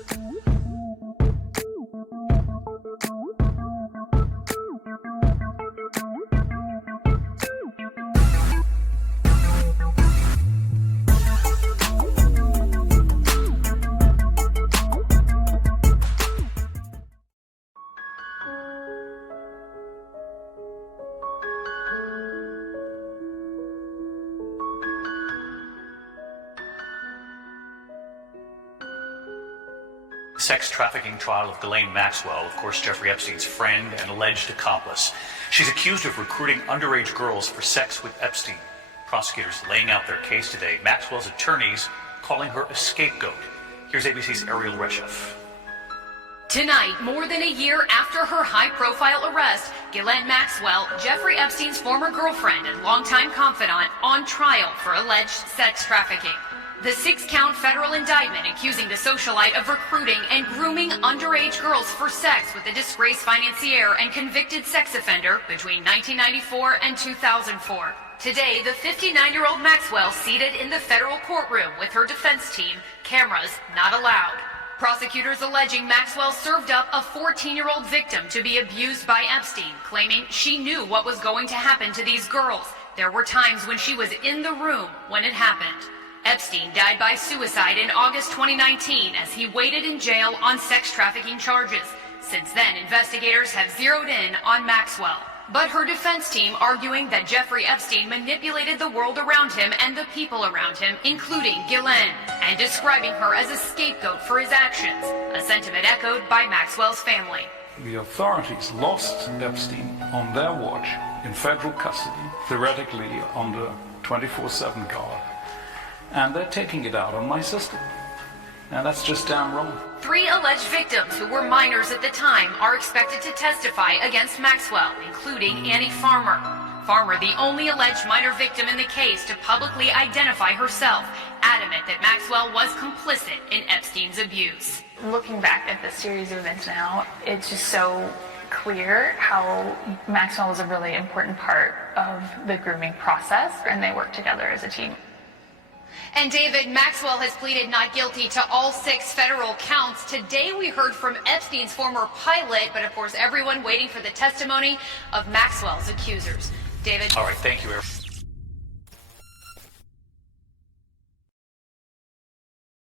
Sex trafficking trial of Ghislaine Maxwell, of course Jeffrey Epstein's friend and alleged accomplice. She's accused of recruiting underage girls for sex with Epstein. Prosecutors laying out their case today. Maxwell's attorneys calling her a scapegoat. Here's ABC's Ariel Reshef. Tonight, more than a year after her high-profile arrest, Ghislaine Maxwell, Jeffrey Epstein's former girlfriend and longtime confidant, on trial for alleged sex trafficking. The 6-count federal indictment accusing the socialite of recruiting and grooming underage girls for sex with a disgraced financier and convicted sex offender between 1994 and 2004. Today, the 59-year-old Maxwell seated in the federal courtroom with her defense team, cameras not allowed. Prosecutors alleging Maxwell served up a 14-year-old victim to be abused by Epstein, claiming she knew what was going to happen to these girls. There were times when she was in the room when it happened. Epstein died by suicide in August 2019 as he waited in jail on sex trafficking charges. Since then, investigators have zeroed in on Maxwell. But her defense team arguing that Jeffrey Epstein manipulated the world around him and the people around him, including Ghislaine, and describing her as a scapegoat for his actions, a sentiment echoed by Maxwell's family. The authorities lost Epstein on their watch in federal custody, theoretically under 24/7 guard. And they're taking it out on my sister. And that's just damn wrong. 3 alleged victims who were minors at the time are expected to testify against Maxwell, including Annie Farmer. Farmer, the only alleged minor victim in the case to publicly identify herself, adamant that Maxwell was complicit in Epstein's abuse. Looking back at this series of events now, it's just so clear how Maxwell was a really important part of the grooming process, and they worked together as a team. And David, Maxwell has pleaded not guilty to all 6 federal counts. Today we heard from Epstein's former pilot, but of course everyone waiting for the testimony of Maxwell's accusers. David? All right, thank you, Eric.